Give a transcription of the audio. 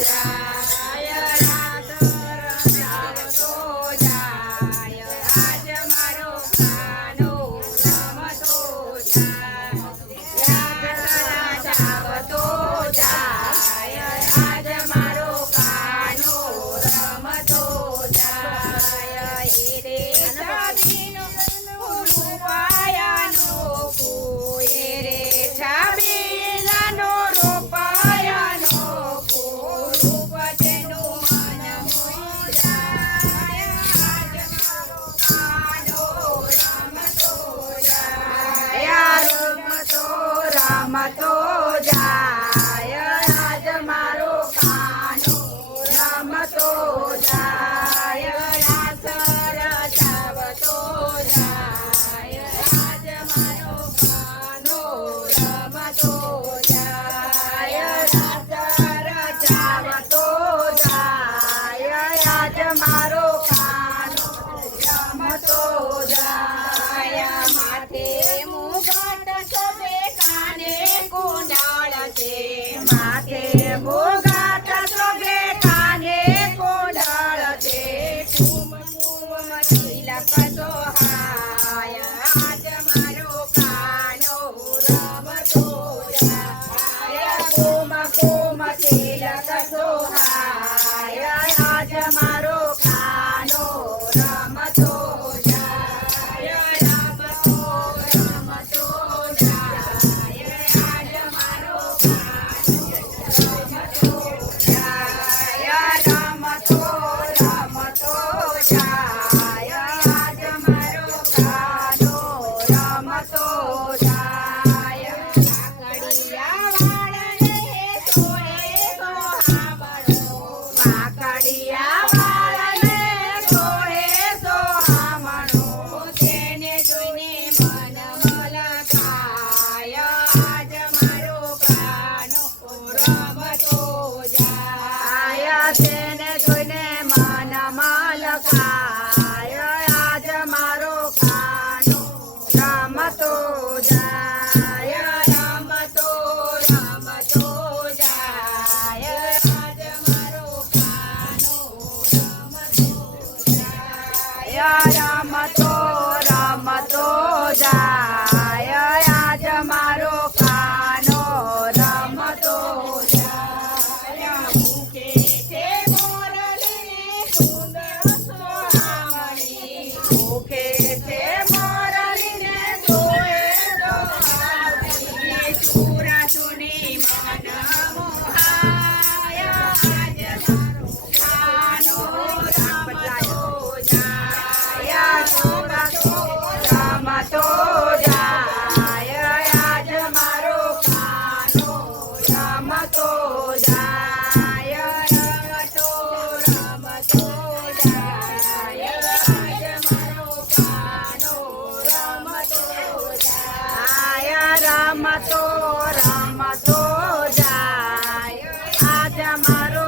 જાય રાત રચાવતો જાય આજ મારો કાનો રમતો જાય રાત રચાવતો જાય આજ મારો કાનો રમતો જાય રે છબીનો રૂપાયાનો કોઈ રે છબીલાનો રૂપાયાનો રૂપ તેનું મન મોજાય આજ મારો કાનો રમતો જાય રમતો જાય આજ મારો કાનો રમતો જાય રાત રચાવતો જાય આજ મારો કાનો રમતો જાય રાત રચાવતો જાય આજ મારો કાનો રમતો જાય માથે મુગટ શોભે કાને કુંડાળ છે માથે મુગટ શોભે કાને કુંડાળ છે કુમકુમ તિલક સોહાય આજ મારો કાનો રમતો જાય કુમકુમ તિલક સોહાય આજ મારો કાનો રમતો જાય રમતો જાય આજ મારો કાનો રમતો જાય રમતો જાય આજ મારો કાનો રમતો જાય કાકડિયા વાળને તોડે તો હાંભળો કાકડિયા વાળને તોડે તો હાંભળો તેને જોઈને મન મલકાય આજ મારો કાનો રમતો જાય તેને જોઈને મન મલકાય આજ મારો કાનો રમતો જાય રમતો જાય આજ મારો કાનો રમતો જાય રમતો જાય આજ મારો કાનો રમતો જાય મુખે છે મોરલીને સુંદર સોહામણી મુખે છે મોરલીને જોએ સોહામણી સુરસુની મન મોહાય આજ મારો કાનો રમતો જાય રમતો જાય આજ મારો કાનો રમતો જાય રમતો જાય આજ મારો કાનો રમતો જાય રમતો જાય આજ મારો